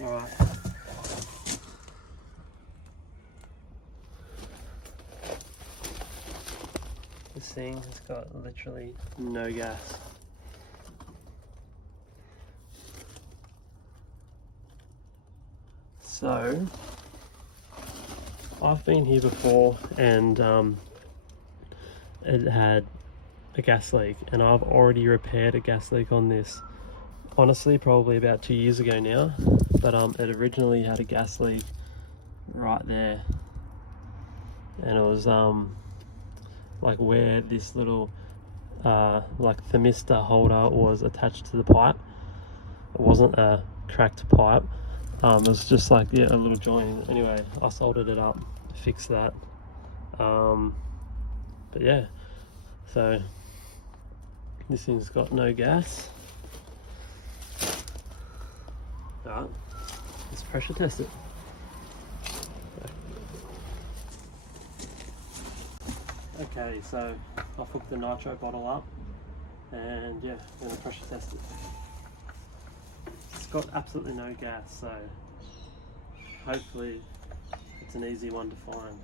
Alright. This thing has got literally no gas. So, I've been here before and it had a gas leak, and I've already repaired a gas leak on this. Honestly, probably about 2 years ago now, but it originally had a gas leak right there, and it was like where this little like thermistor holder was attached to the pipe. It wasn't a cracked pipe. It was just like, yeah, a little joint. Anyway, I soldered it up, fixed that. But yeah, so this thing's got no gas. Alright, let's pressure test it. Okay, so I've hooked the nitro bottle up, and yeah, I'm gonna pressure test it. It's got absolutely no gas, so hopefully it's an easy one to find.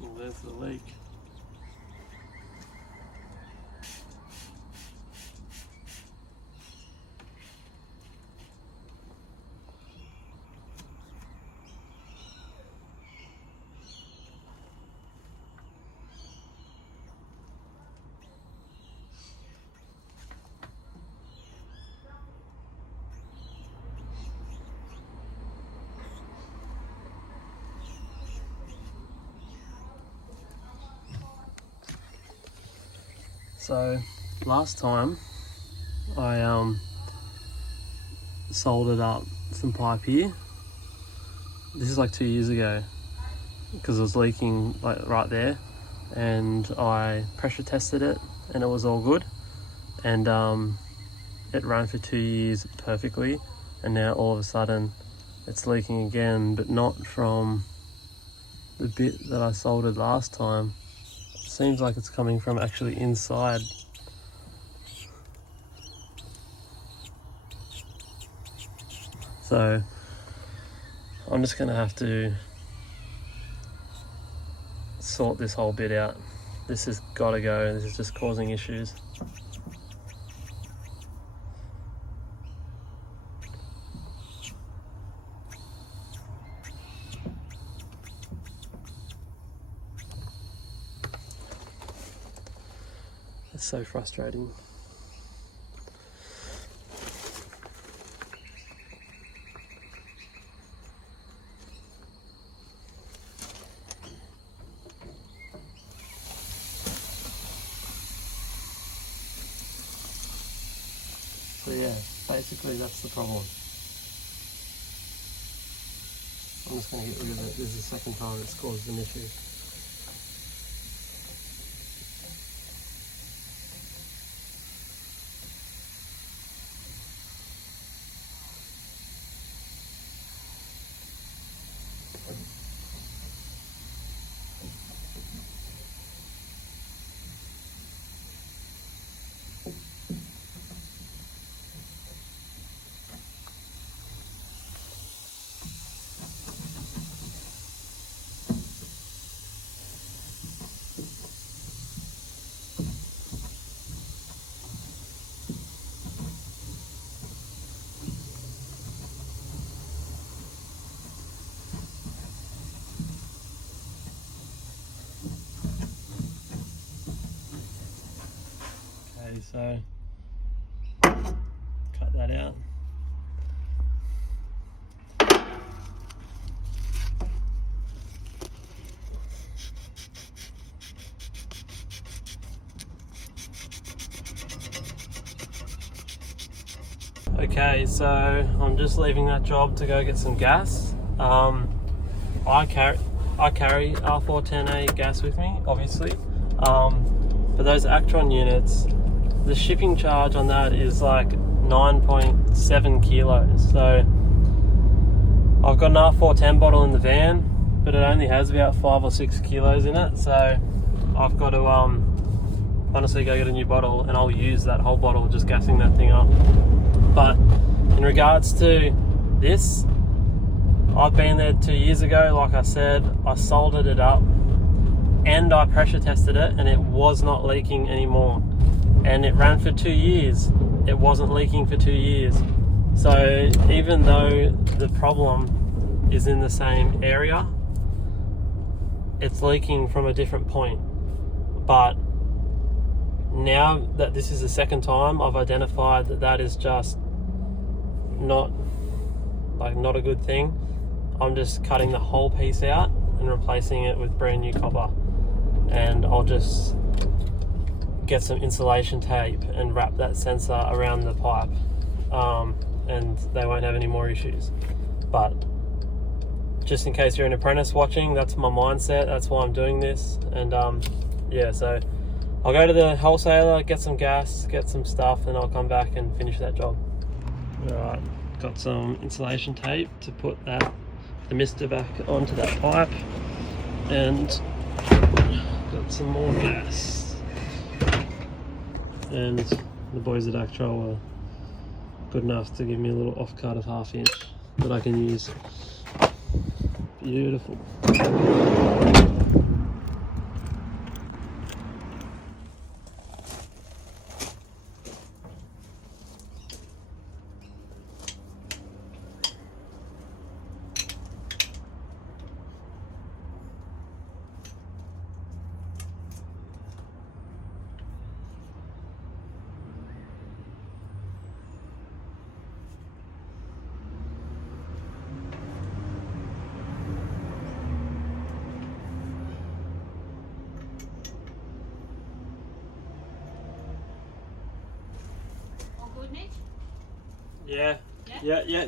Well, there's the leak. So last time I soldered up some pipe here. This is like 2 years ago, because it was leaking like right there, and I pressure tested it and it was all good, and it ran for 2 years perfectly, and now all of a sudden it's leaking again, but not from the bit that I soldered last time. Seems like it's coming from actually inside. So I'm just gonna have to sort this whole bit out. This has gotta go. This is just causing issues. It's so frustrating. So yeah, basically that's the problem. I'm just going to get rid of it. This is the second time it's caused an issue. So cut that out. Okay, so I'm just leaving that job to go get some gas. I carry R410a gas with me, obviously. For those Actron units, the shipping charge on that is like 9.7 kilos. So I've got an R410 bottle in the van, but it only has about 5 or 6 kilos in it. So I've got to honestly go get a new bottle, and I'll use that whole bottle just gassing that thing up. But in regards to this, I've been there 2 years ago. Like I said, I soldered it up and I pressure tested it, and it was not leaking anymore. And it ran for 2 years. It wasn't leaking for 2 years. So even though the problem is in the same area, it's leaking from a different point. But now that this is the second time, I've identified that that is just not a good thing. I'm just cutting the whole piece out and replacing it with brand new copper. And I'll just get some insulation tape and wrap that sensor around the pipe, and they won't have any more issues. But just in case you're an apprentice watching, that's my mindset, that's why I'm doing this. And yeah, so I'll go to the wholesaler, get some gas, get some stuff, and I'll come back and finish that job. Alright, got some insulation tape to put the mister back onto that pipe, and got some more gas. And the boys at Actron were good enough to give me a little off-cut of 1/2 inch that I can use. Beautiful.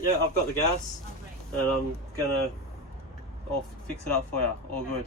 Yeah, I've got the gas, and I'll fix it up for you. All good.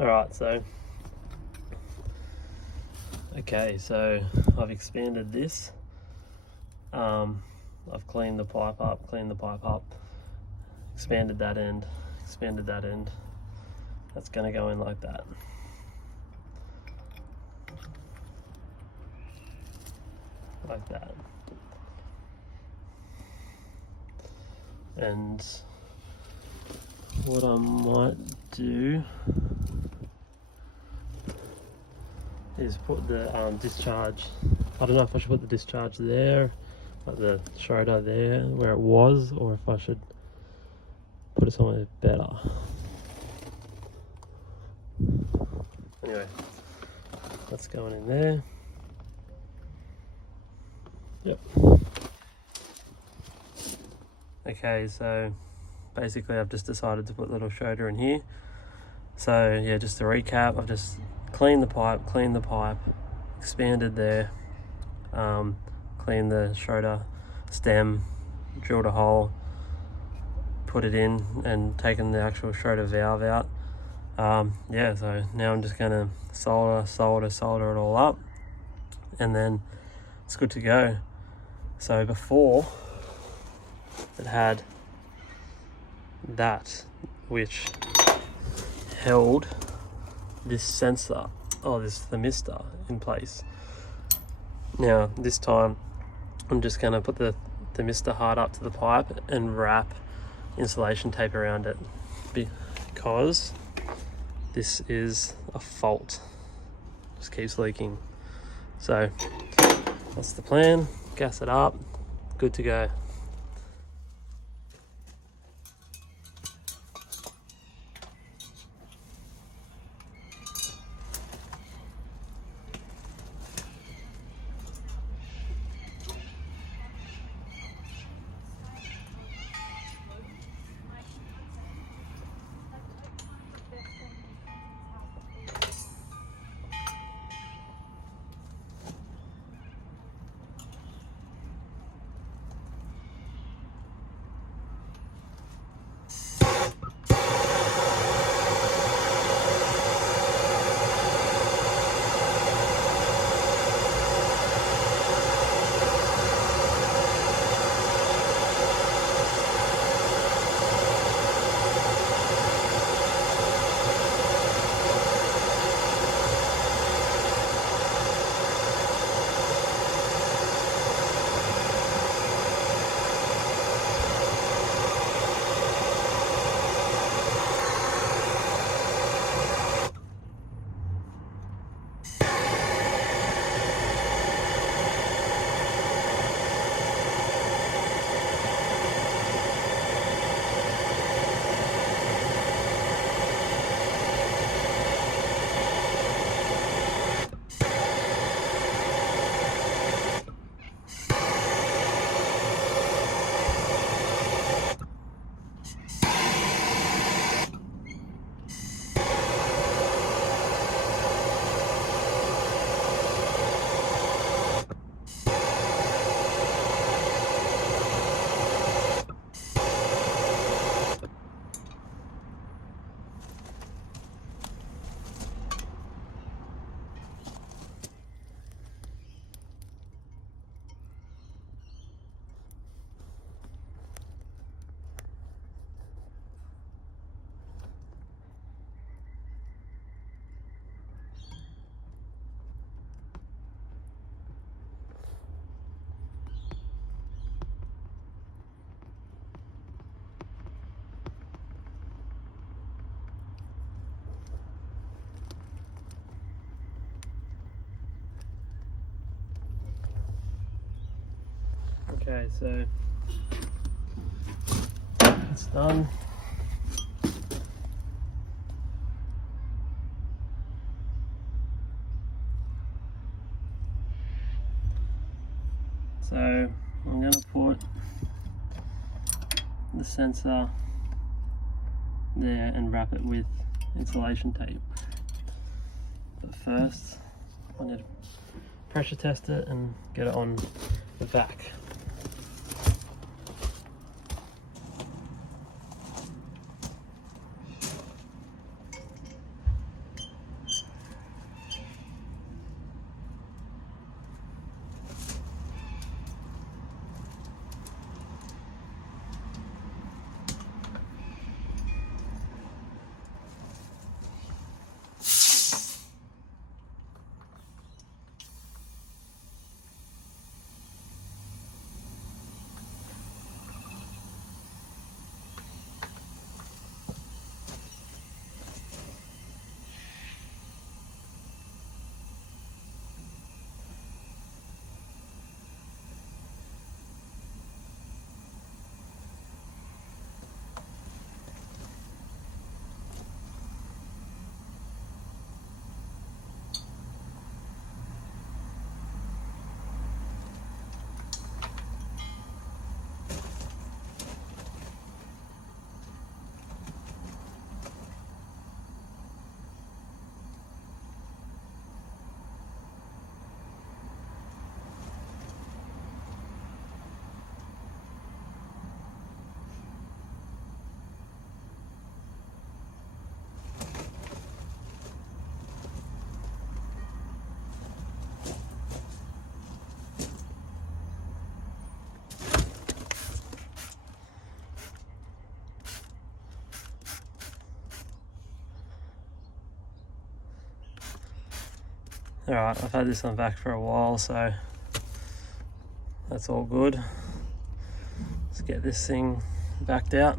Alright, so so I've expanded this. I've cleaned the pipe up, expanded that end. That's going to go in like that. Like that. And what I might do is put the discharge. I don't know if I should put the discharge there, like the Schroeder there where it was, or if I should put it somewhere better. Anyway, that's going in there. Yep. Okay, so basically I've just decided to put a little Schroeder in here. So yeah, just to recap, I've just cleaned the pipe, expanded there, cleaned the Schroeder stem, drilled a hole, put it in, and taken the actual Schroeder valve out. Yeah, so now I'm just gonna solder it all up, and then it's good to go. So before, it had that which held this sensor, this thermistor in place. Now this time I'm just going to put the thermistor hard up to the pipe and wrap insulation tape around it, because this is a fault, just keeps leaking. So that's the plan. Gas it up, good to go. Okay, so it's done. So I'm going to put the sensor there and wrap it with insulation tape. But first I need to pressure test it and get it on the vac. Alright, I've had this one back for a while, so that's all good. Let's get this thing backed out.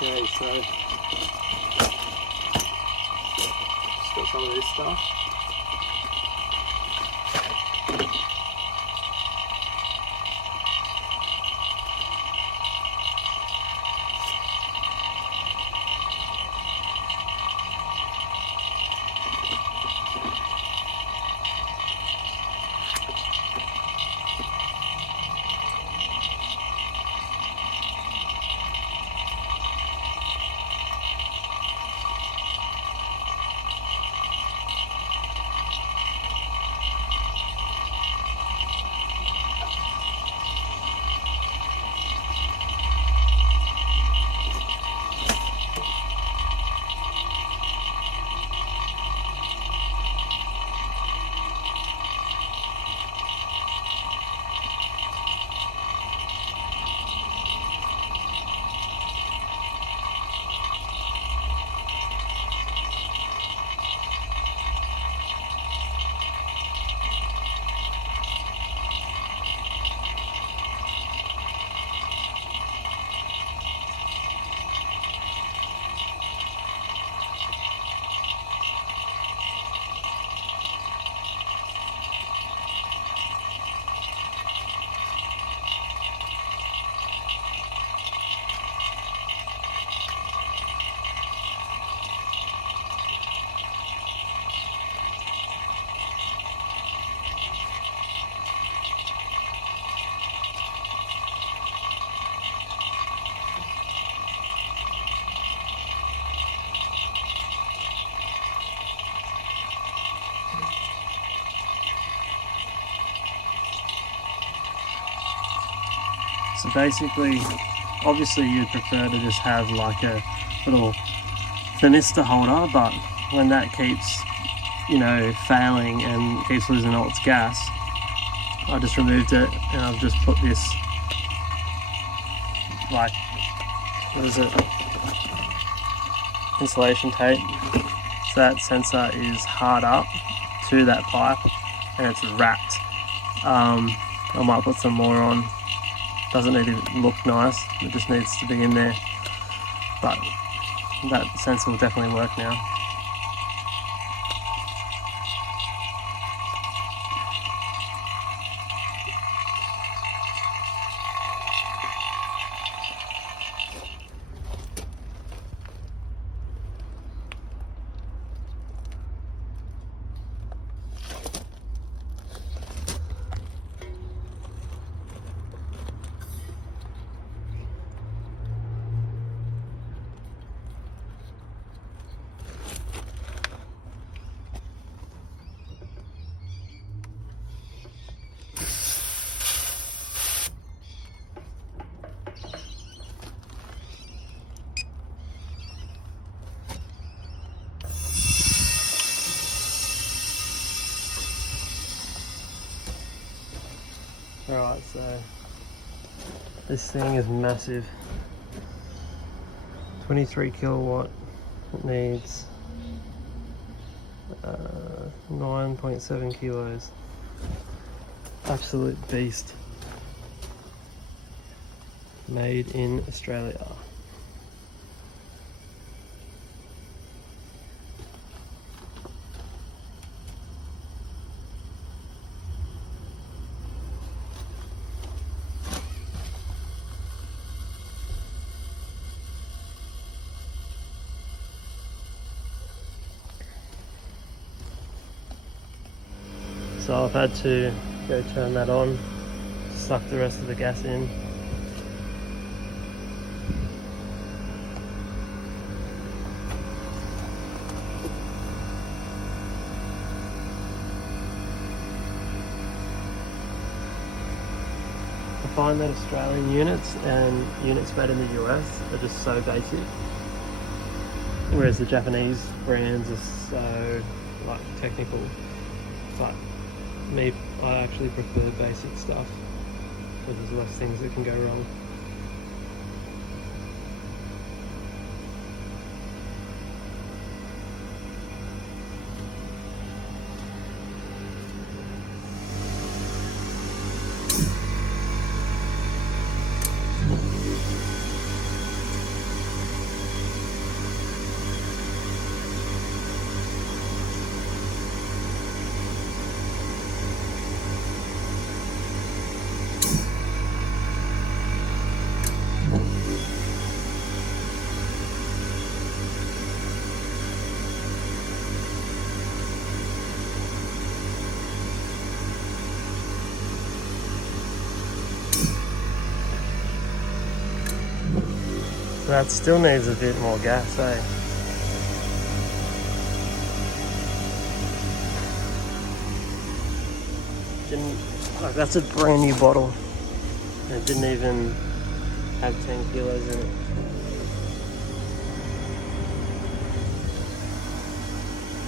Okay, so just got some of this stuff. So basically, obviously you'd prefer to just have like a little thermistor holder, but when that keeps, you know, failing and keeps losing all its gas, I just removed it and I've just put this, like, what is it, insulation tape. So that sensor is hard up to that pipe and it's wrapped. I might put some more on. Doesn't need to look nice, it just needs to be in there. But that sensor will definitely work now. Alright, so this thing is massive. 23 kilowatt. It needs 9.7 kilos. Absolute beast. Made in Australia. So I've had to go turn that on, suck the rest of the gas in. I find that Australian units and units made in the US are just so basic, whereas the Japanese brands are so like technical. But me, I actually prefer basic stuff because there's less things that can go wrong. That still needs a bit more gas, eh? Like that's a brand new bottle. It didn't even have 10 kilos in it.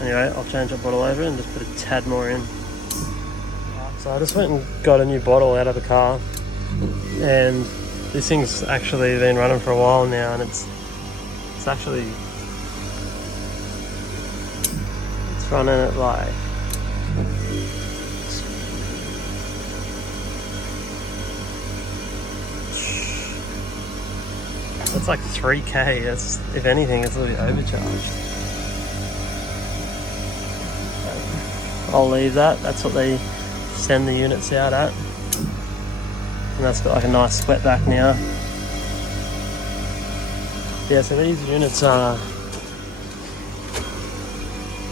Anyway, I'll change that bottle over and just put a tad more in. So I just went and got a new bottle out of the car, and this thing's actually been running for a while now, and it's actually running at like it's like 3k. That's, if anything, it's a little bit overcharged. I'll leave that. That's what they send the units out at. And that's got like a nice sweat back now. Yeah, so these units are,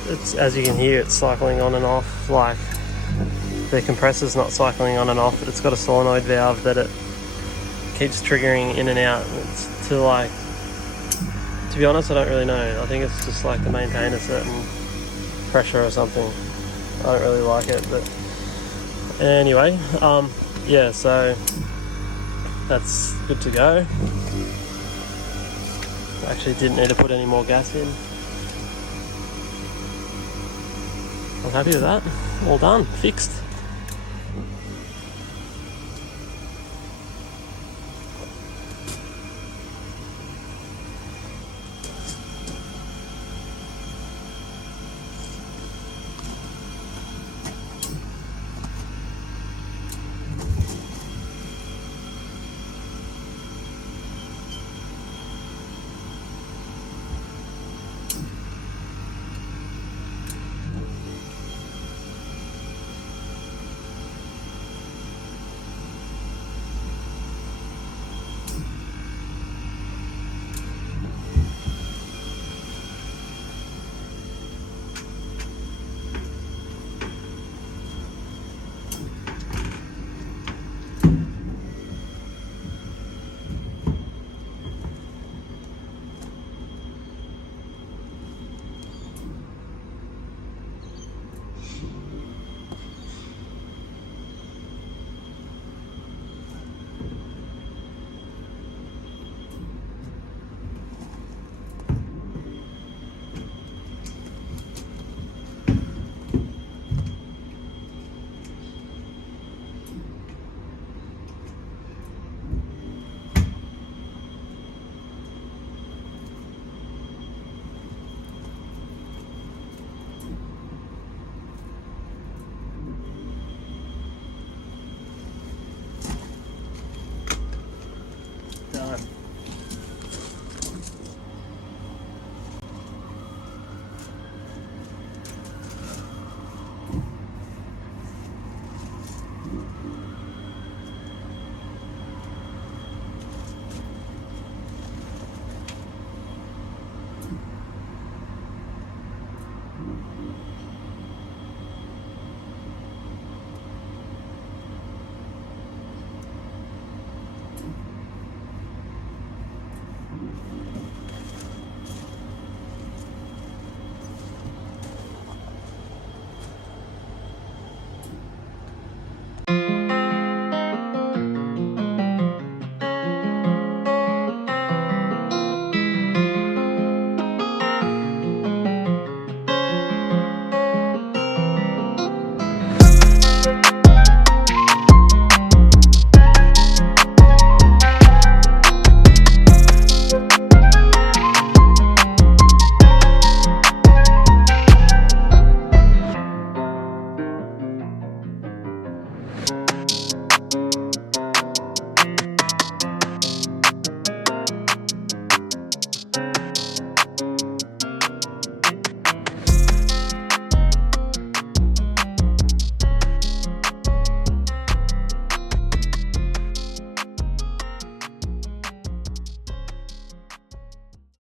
it's, as you can hear, it's cycling on and off. Like the compressor's not cycling on and off, but it's got a solenoid valve that it keeps triggering in and out. It's to like, to be honest, I don't really know. I think it's just like to maintain a certain pressure or something. I don't really like it, but anyway, yeah, so that's good to go. Actually didn't need to put any more gas in. I'm happy with that. All done, fixed.